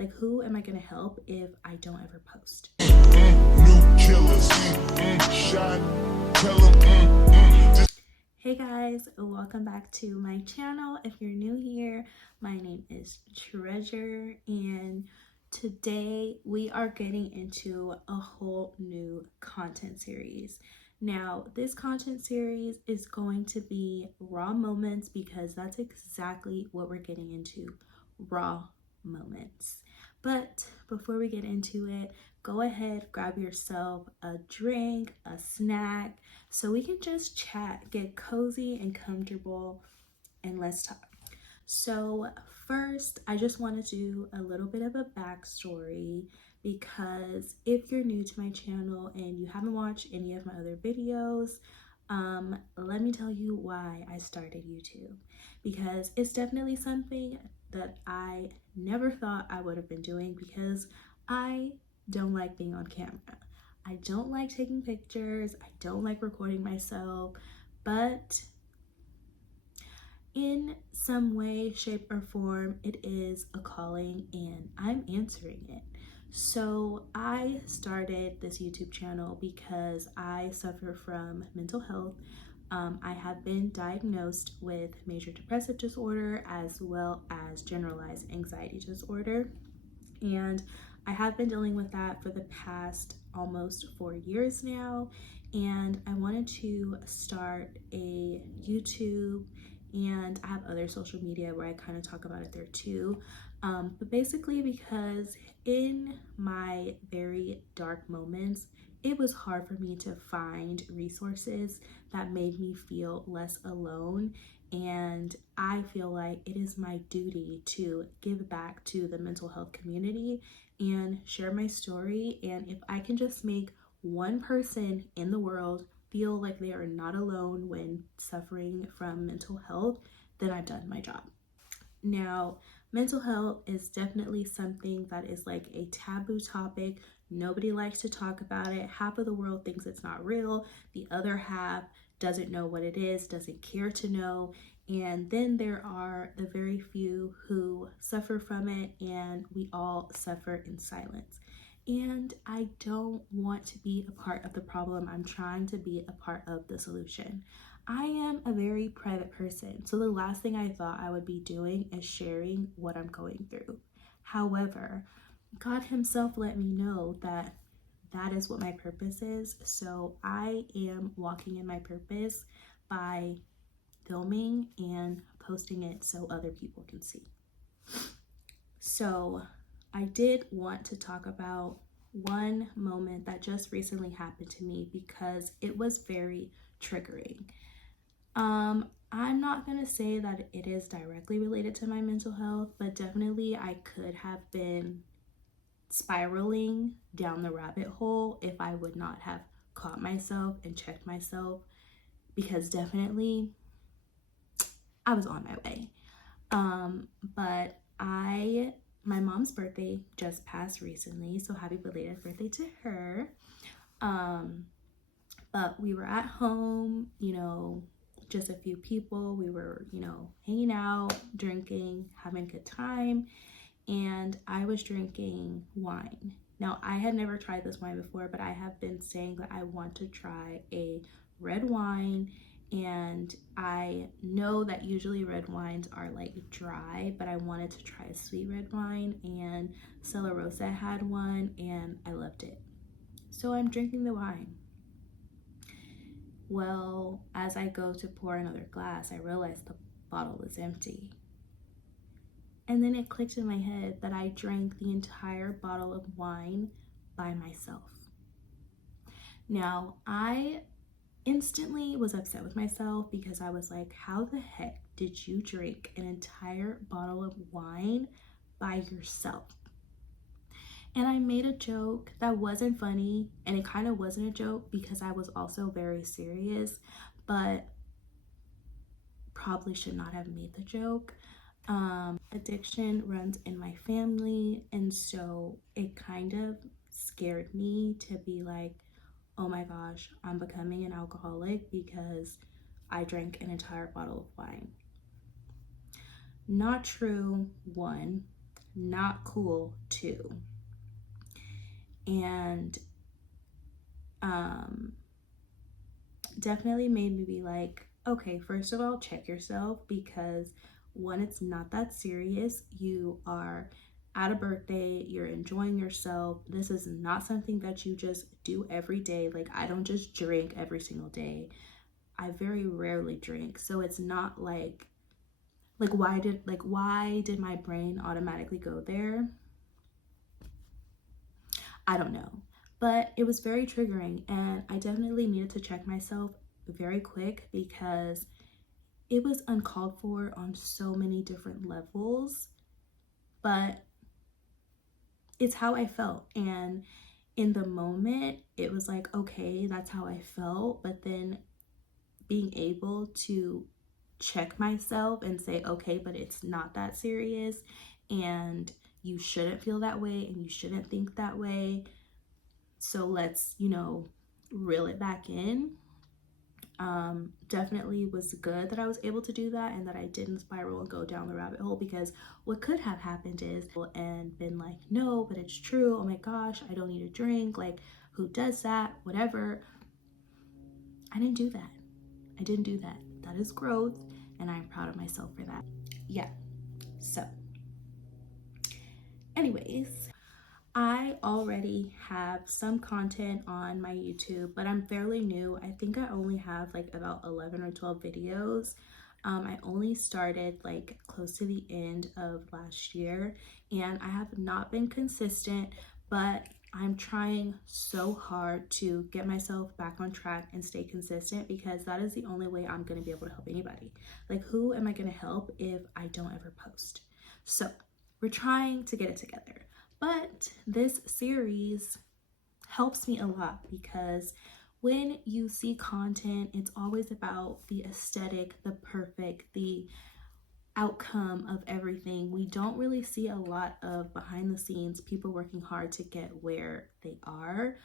Like, who am I gonna help if I don't ever post? Hey guys, welcome back to my channel. If you're new here, my name is Treasure, and today we are getting into a whole new content series. Now, this content series is going to be raw moments because that's exactly what we're getting into, raw moments. But before we get into it, go ahead, grab yourself a drink, a snack, so we can just chat, get cozy and comfortable, and let's talk. So first, I just want to do a little bit of a backstory because if you're new to my channel and you haven't watched any of my other videos, let me tell you why I started YouTube, because it's definitely something that I never thought I would have been doing because I don't like being on camera. I don't like taking pictures. I don't like recording myself, but in some way, shape, or form, it is a calling and I'm answering it. So I started this YouTube channel because I suffer from mental health. I have been diagnosed with major depressive disorder as well as generalized anxiety disorder. And I have been dealing with that for the past almost 4 years now. And I wanted to start a YouTube, and I have other social media where I kind of talk about it there too. But basically, because in my very dark moments, it was hard for me to find resources that made me feel less alone. And I feel like it is my duty to give back to the mental health community and share my story. And if I can just make one person in the world feel like they are not alone when suffering from mental health, then I've done my job. Now, mental health is definitely something that is like a taboo topic. Nobody likes to talk about it. Half of the world thinks it's not real. The other half doesn't know what it is, doesn't care to know. And then there are the very few who suffer from it, and we all suffer in silence. And I don't want to be a part of the problem. I'm trying to be a part of the solution. I am a very private person, so the last thing I thought I would be doing is sharing what I'm going through. However, God Himself let me know that that is what my purpose is. So I am walking in my purpose by filming and posting it so other people can see. So I did want to talk about one moment that just recently happened to me because it was very triggering. I'm not gonna say that it is directly related to my mental health, but definitely I could have been spiraling down the rabbit hole if I would not have caught myself and checked myself, because definitely I was on my way. But my mom's birthday just passed recently, so happy belated birthday to her. But we were at home, just a few people. We were, hanging out, drinking, having a good time, and I was drinking wine. Now, I had never tried this wine before, but I have been saying that I want to try a red wine, and I know that usually red wines are like dry, but I wanted to try a sweet red wine, and Stella Rosa had one, and I loved it. So I'm drinking the wine. Well, as I go to pour another glass, I realize the bottle is empty. And then it clicked in my head that I drank the entire bottle of wine by myself. Now, I instantly was upset with myself because I was like, how the heck did you drink an entire bottle of wine by yourself? And I made a joke that wasn't funny, and it kind of wasn't a joke because I was also very serious, but probably should not have made the joke. Addiction runs in my family, and so it kind of scared me to be like, oh my gosh, I'm becoming an alcoholic because I drank an entire bottle of wine. Not true, one. not cool too. And definitely made me be like, okay, first of all, check yourself, because when it's not that serious, you are at a birthday, you're enjoying yourself. This is not something that you just do every day. Like, I don't just drink every single day. I very rarely drink. So it's not like why did my brain automatically go there? I don't know. But it was very triggering, and I definitely needed to check myself very quick because it was uncalled for on so many different levels. But it's how I felt. And in the moment, it was like, okay, that's how I felt. But then being able to check myself and say, okay, but it's not that serious, and you shouldn't feel that way, and you shouldn't think that way. So let's, reel it back in. Definitely was good that I was able to do that and that I didn't spiral and go down the rabbit hole, because what could have happened is and been like, no, but it's true. Oh my gosh, I don't need a drink. Like, who does that? Whatever. I didn't do that. I didn't do that. That is growth, and I'm proud of myself for that. Yeah. So, anyways, I already have some content on my YouTube, but I'm fairly new. I think I only have like about 11 or 12 videos. I only started like close to the end of last year, and I have not been consistent, but I'm trying so hard to get myself back on track and stay consistent, because that is the only way I'm going to be able to help anybody. Like, who am I going to help if I don't ever post? So we're trying to get it together. But this series helps me a lot, because when you see content, it's always about the aesthetic, the perfect, the outcome of everything. We don't really see a lot of behind the scenes people working hard to get where they are.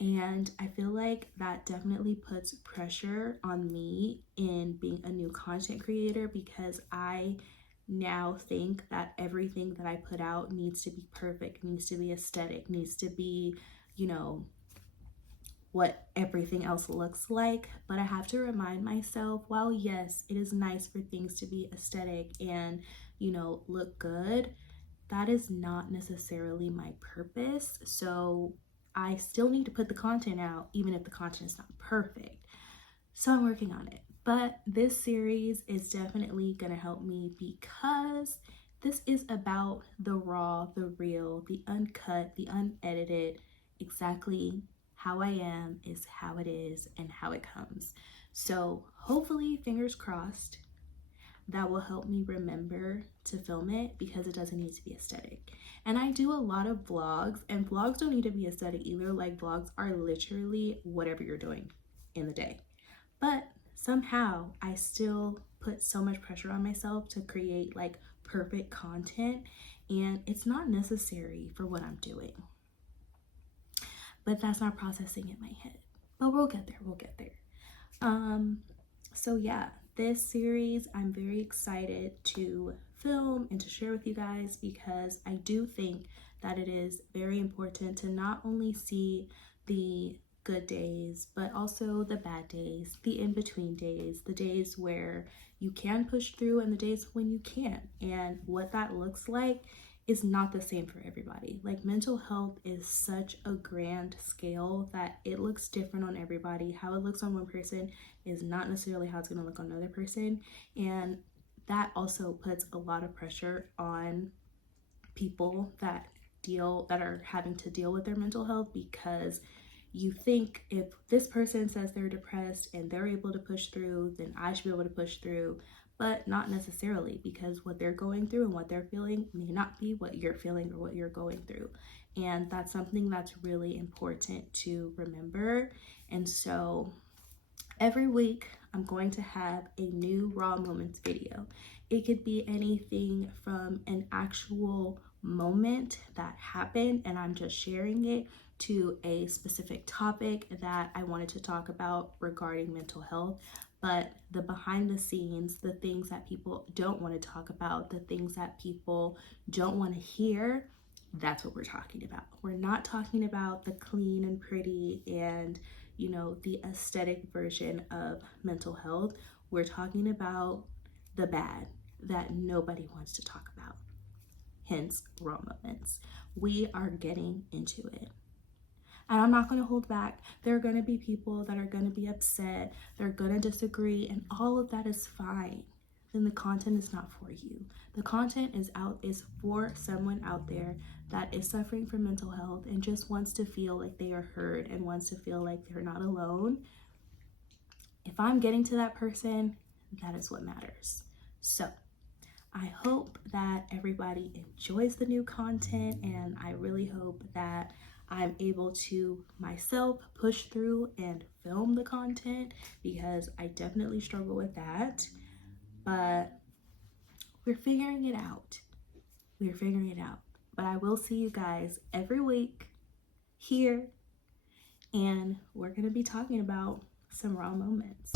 And I feel like that definitely puts pressure on me in being a new content creator, because I now think that everything that I put out needs to be perfect, needs to be aesthetic, needs to be, what everything else looks like. But I have to remind myself, while yes, it is nice for things to be aesthetic and, look good, that is not necessarily my purpose. So I still need to put the content out, even if the content is not perfect. So I'm working on it. But this series is definitely going to help me, because this is about the raw, the real, the uncut, the unedited. Exactly how I am is how it is and how it comes. So hopefully, fingers crossed, that will help me remember to film it, because it doesn't need to be aesthetic. And I do a lot of vlogs, and vlogs don't need to be aesthetic either. Like, vlogs are literally whatever you're doing in the day. But somehow I still put so much pressure on myself to create like perfect content, and it's not necessary for what I'm doing. But that's not processing in my head. But we'll get there. We'll get there. So yeah, this series I'm very excited to film and to share with you guys, because I do think that it is very important to not only see the good days, but also the bad days, the in-between days, the days where you can push through and the days when you can't. And what that looks like is not the same for everybody. Like, mental health is such a grand scale that it looks different on everybody. How it looks on one person is not necessarily how it's going to look on another person. And that also puts a lot of pressure on people that are having to deal with their mental health, because you think, if this person says they're depressed and they're able to push through, then I should be able to push through. But not necessarily, because what they're going through and what they're feeling may not be what you're feeling or what you're going through. And that's something that's really important to remember. And so every week I'm going to have a new raw moments video. It could be anything from an actual moment that happened and I'm just sharing it, to a specific topic that I wanted to talk about regarding mental health. but the behind the scenes, the things that people don't want to talk about, the things that people don't want to hear, that's what we're talking about. We're not talking about the clean and pretty and, you know, the aesthetic version of mental health. We're talking about the bad that nobody wants to talk about. Hence, raw moments. We are getting into it. And I'm not going to hold back. There are going to be people that are going to be upset. They're going to disagree, and all of that is fine. Then the content is not for you. The content is for someone out there that is suffering from mental health and just wants to feel like they are heard and wants to feel like they're not alone. If I'm getting to that person, that is what matters. So I hope that everybody enjoys the new content, and I really hope that I'm able to myself push through and film the content, because I definitely struggle with that. But we're figuring it out. We're figuring it out. But I will see you guys every week here, and we're going to be talking about some raw moments.